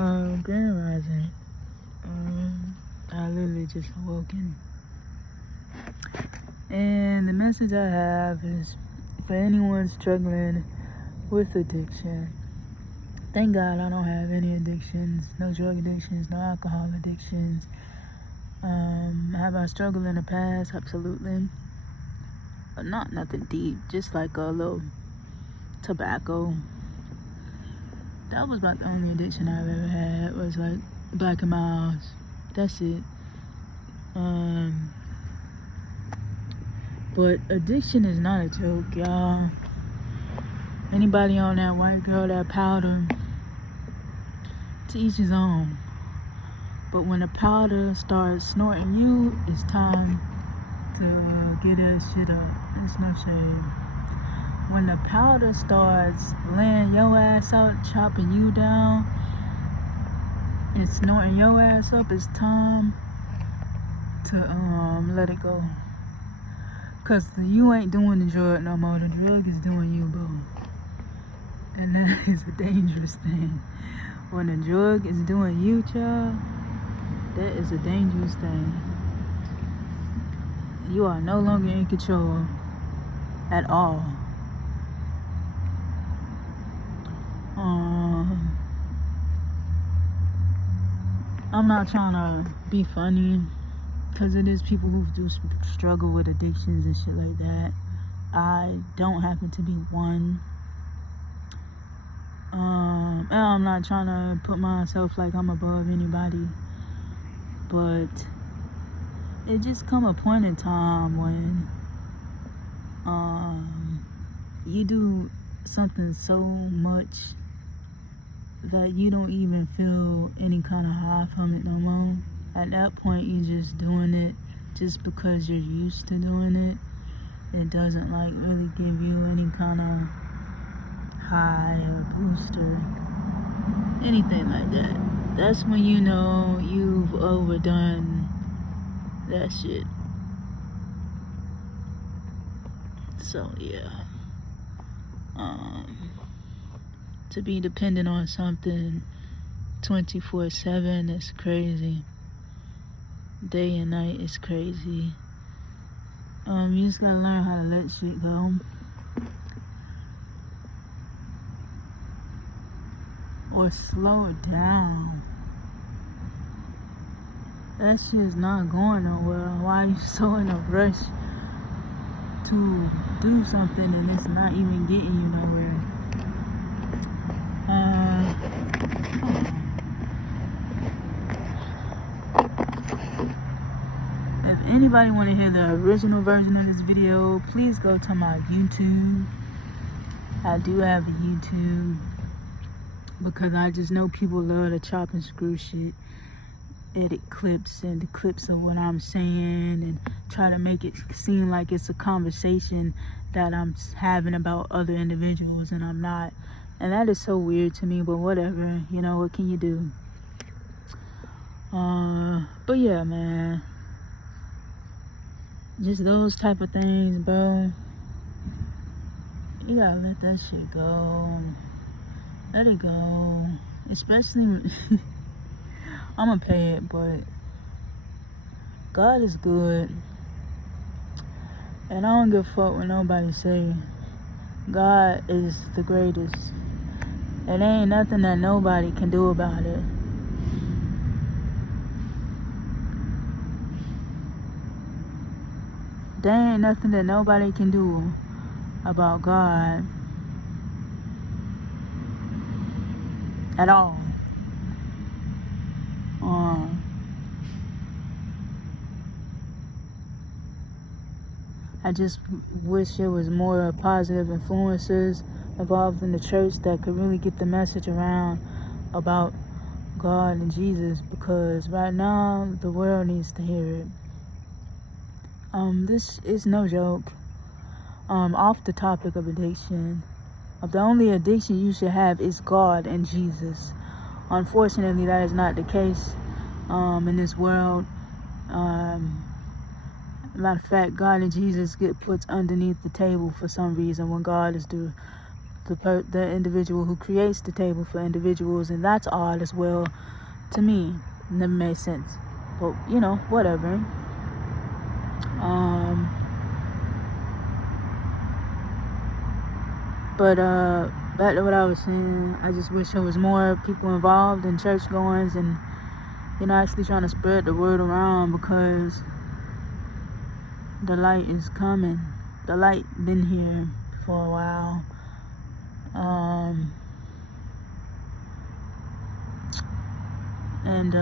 Grand Rising. I literally just awoken. And the message I have is for anyone struggling with addiction. Thank God I don't have any addictions, no drug addictions, no alcohol addictions. Have I struggled in the past? Absolutely. But not nothing deep, just like a little tobacco. That was about the only addiction I've ever had, was like Black and Miles. That's it. But addiction is not a joke, y'all. Anybody on that white girl, that powder, to each his own. But when the powder starts snorting you, it's time to get that shit up. It's no shade. When the powder starts laying your ass out, chopping you down, and snorting your ass up, it's time to let it go. Cause you ain't doing the drug no more. The drug is doing you, boo. And that is a dangerous thing. When the drug is doing you, child, that is a dangerous thing. You are no longer in control at all. I'm not trying to be funny, because it is people who do struggle with addictions and shit like that. I don't happen to be one. And I'm not trying to put myself like I'm above anybody, but it just come a point in time when you do something so much that you don't even feel any kind of high from it no more. At that point, you're just doing it just because you're used to doing it. It doesn't like really give you any kind of high or boost or anything like that. That's when you know you've overdone that shit. So yeah, to be dependent on something 24/7 is crazy. Day and night is crazy. You just gotta learn how to let shit go. Or slow it down. That shit's not going nowhere. Why are you so in a rush to do something and it's not even getting you nowhere? If anybody want to hear the original version of this video, please go to my YouTube. I do have a YouTube, because I just know people love to chop and screw shit, edit clips and the clips of what I'm saying, and try to make it seem like it's a conversation that I'm having about other individuals, and I'm not. And that is so weird to me, but whatever, you know, what can you do? But yeah, man, just those type of things, bro. You gotta let that shit go. Let it go. Especially I'ma pay it, but God is good. And I don't give a fuck what nobody say. God is the greatest. And there ain't nothing that nobody can do about it. There ain't nothing that nobody can do about God at all. I just wish there was more positive influences involved in the church that could really get the message around about God and Jesus, because right now the world needs to hear it. This is no joke. Off the topic of addiction, the only addiction you should have is God and Jesus. Unfortunately, that is not the case in this world. Matter of fact, God and Jesus get put underneath the table for some reason when God is the the individual who creates the table for individuals, and that's odd as well to me. Never made sense. But whatever. But back to what I was saying, I just wish there was more people involved in church goings and actually trying to spread the word around, because the light is coming. The light been here for a while. And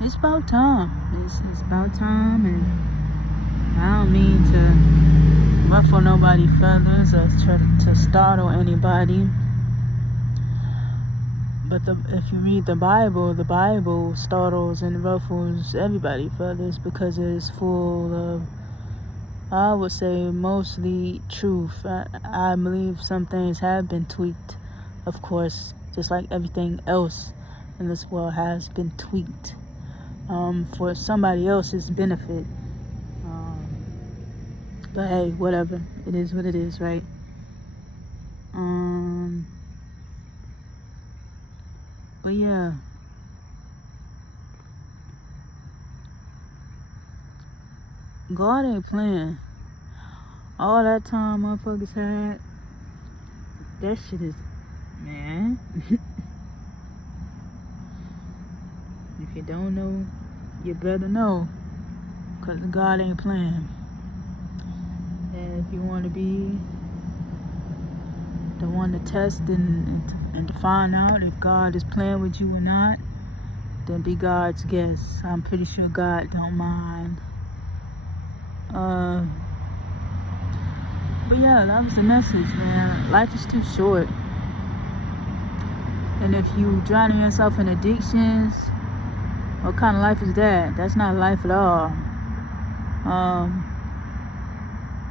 it's about time. It's about time, and I don't mean to ruffle nobody's feathers or try to startle anybody. But if you read the Bible startles and ruffles everybody's feathers, because it is full of, I would say, mostly truth. I believe some things have been tweaked, of course, just like everything else in this world has been tweaked for somebody else's benefit. But hey, whatever. It is what it is, right? But yeah. God ain't playing. All that time motherfuckers had, that shit is, man. If you don't know, you better know, because God ain't playing. And if you want to be the one to test and to find out if God is playing with you or not, then be God's guest. I'm pretty sure God don't mind. But yeah, that was the message, man. Life is too short. And if you drowning yourself in addictions, what kind of life is that? That's not life at all.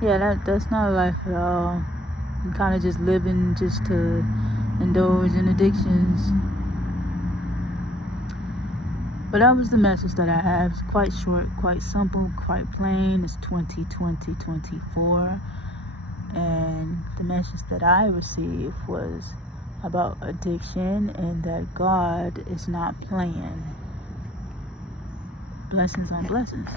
Yeah, that's not life at all. You're kind of just living just to indulge in addictions. But that was the message that I have. It's quite short, quite simple, quite plain. It's 2024. And the message that I received was about addiction and that God is not playing. Blessings on blessings.